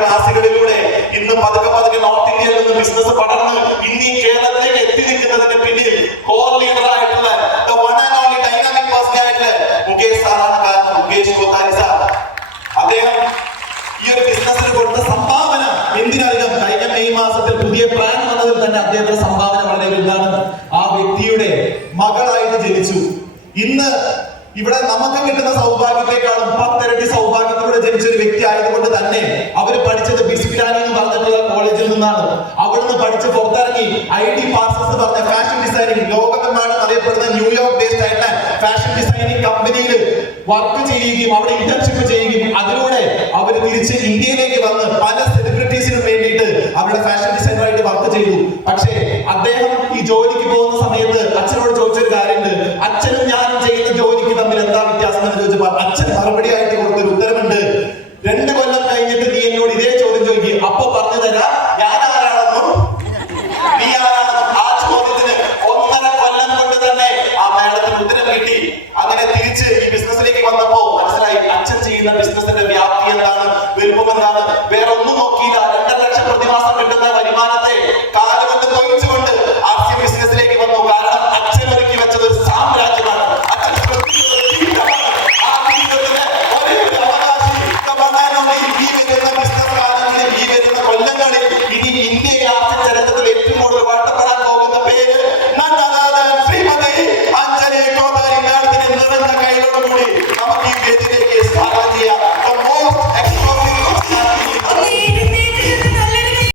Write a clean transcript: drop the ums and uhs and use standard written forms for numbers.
ക്ലാസുകളിലൂടെ ഇന്ന് പതുക്കെ പതുക്കെ നോർത്ത് ഇന്ത്യയിൽ നിന്ന് ബിസിനസ് പടർന്ന് ഇന്ന് ഈ കേരളത്തിലേക്ക് എത്തി നിൽക്കുന്നതിന് പിന്നിൽ കോർ ലീഡർ ആയിട്ടുള്ള ഡൈനാമിക് പേഴ്സൺ ആയിട്ടുള്ള മുകേഷ് സാറാണ് കാരണം. മുകേഷ് കോത്താരി സാർ, അദ്ദേഹം ഈ ഒരു ബിസിനസ്സിന് കൊടുത്ത സംഭാവന എന്തിനധികം കഴിഞ്ഞ മെയ് മാസത്തിൽ പുതിയ പ്ലാൻ വന്നതിൽ തന്നെ അദ്ദേഹത്തിന്റെ സംഭാവന വളരെ വലുതാണ്. ആ വ്യക്തിയുടെ മകളായിട്ട് ജനിച്ചു. ഇന്ന് ഇവിടെ നമുക്ക് കിട്ടുന്ന സൗഭാഗ്യത്തെക്കാളും 10 ഇരട്ടി സൗഭാഗ്യത്തിലൂടെ ജനിച്ച ഒരു വ്യക്തി ആയതുകൊണ്ട് തന്നെ അവർ പഠിച്ചത് ബിസ്മിലാനി എന്ന് പറഞ്ഞിട്ടുള്ള കോളേജിൽ നിന്നാണ്. അവിടുന്ന് പഠിച്ച് പുറത്തിറങ്ങി ID പാസസ് പറഞ്ഞ ഫാഷൻ ഡിസൈനിങ്, ലോകമെമ്പാടും അറിയപ്പെടുന്ന ന്യൂയോർക്ക് ബേസ്ഡ് ആയിട്ടുള്ള ഫാഷൻ ഡിസൈനിങ് കമ്പനിയിൽ വർക്ക് ചെയ്യുകയും അവിടെ ഇന്റേൺഷിപ്പ് ചെയ്യുകയും അതിലൂടെ അവർ തിരിച്ച് ഇന്ത്യയിലേക്ക് വന്ന് പല സെലിബ്രിറ്റീസിനും വേണ്ടിയിട്ട് അവരുടെ ഫാഷൻ ഡിസൈനറായിട്ട് വർക്ക് ചെയ്തു. പക്ഷേ അദ്ദേഹം ഈ ജോലിക്ക് പോകുന്ന സമയത്ത് അച്ഛനോട് ചോദിച്ചൊരു കാര്യമുണ്ട്. അച്ഛനും ഞാനും ചെയ്യുന്ന ജോലിക്ക് തമ്മിൽ എന്താ വ്യത്യാസം എന്ന് ചോദിച്ചപ്പോൾ അച്ഛൻ മറുപടി ആയിട്ട് കൊടുത്തൊരു ഉത്തരമുണ്ട്. 2 കൊല്ലം കഴിഞ്ഞിട്ട് നീ എന്നോട് ഇതേ ചോദ്യം ചോദിക്കും, അപ്പൊ പറഞ്ഞു തരാം ഞാൻ ആരാണെന്നും നീ ആരാണെന്നും. ആ ചോദ്യത്തിന് 1.5 കൊല്ലം കൊണ്ട് തന്നെ ആ മേഡത്തിന് ഉത്തരം കിട്ടി. അങ്ങനെ തിരിച്ച് ഈ ബിസിനസ്സിലേക്ക് വന്നപ്പോ മനസ്സിലായി അച്ഛൻ ചെയ്യുന്ന ബിസിനസ്